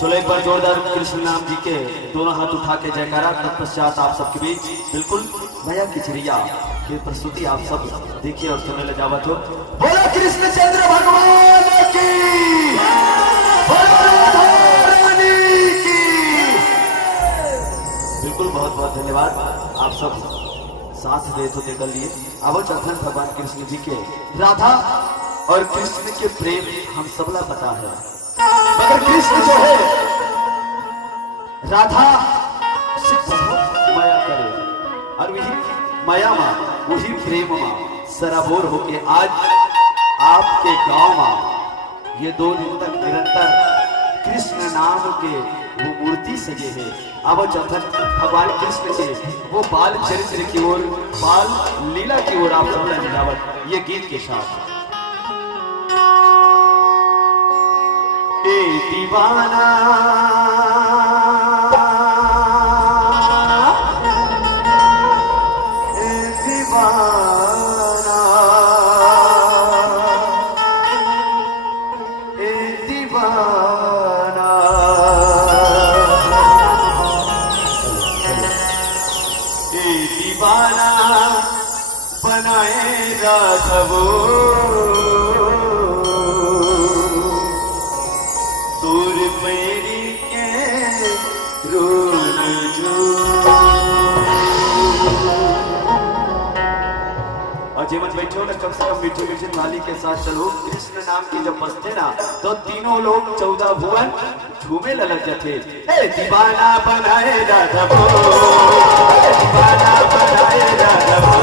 चलो एक बार जोरदार कृष्ण नाम जी के दोनों हाथ उठा के जयकारा। तत्पश्चात आप सबके बीच बिल्कुल नया किचरिया की प्रस्तुति आप सब देखिए और सुनने लग जावत हो। बोला कृष्णचंद्र भगवान की, बोला राधा रानी की। बिल्कुल बहुत बहुत धन्यवाद। आप सब साथ दे तो देकर लिए अब चलते भगवान कृष्ण जी के राधा और कृष्ण के प्रेम हम सबला पता है, मगर कृष्ण जो है राधा से बहुत माया करे और वही माया मां वही प्रेम मां सराबोर होके आज आपके गांव में ये 2 दिन तक निरंतर कृष्ण नाम के वो मूर्ति सजे है। अब चौथन भगवान कृष्ण के वो बाल चरित्र की ओर, बाल लीला की ओर आप सब निजावट ये गीत के साथ। दीवाना दीवाना दीवाना दीवाना बनाए राघवो और जीवन बैठो ना कम से कम मीठे मीठे थाली के साथ चलो। कृष्ण नाम की जब बसते ना तो तीनों लोग 14 भुवन झूमे लग जाते। दीवाना बनाए राघवो, दीवाना बनाए राघवो,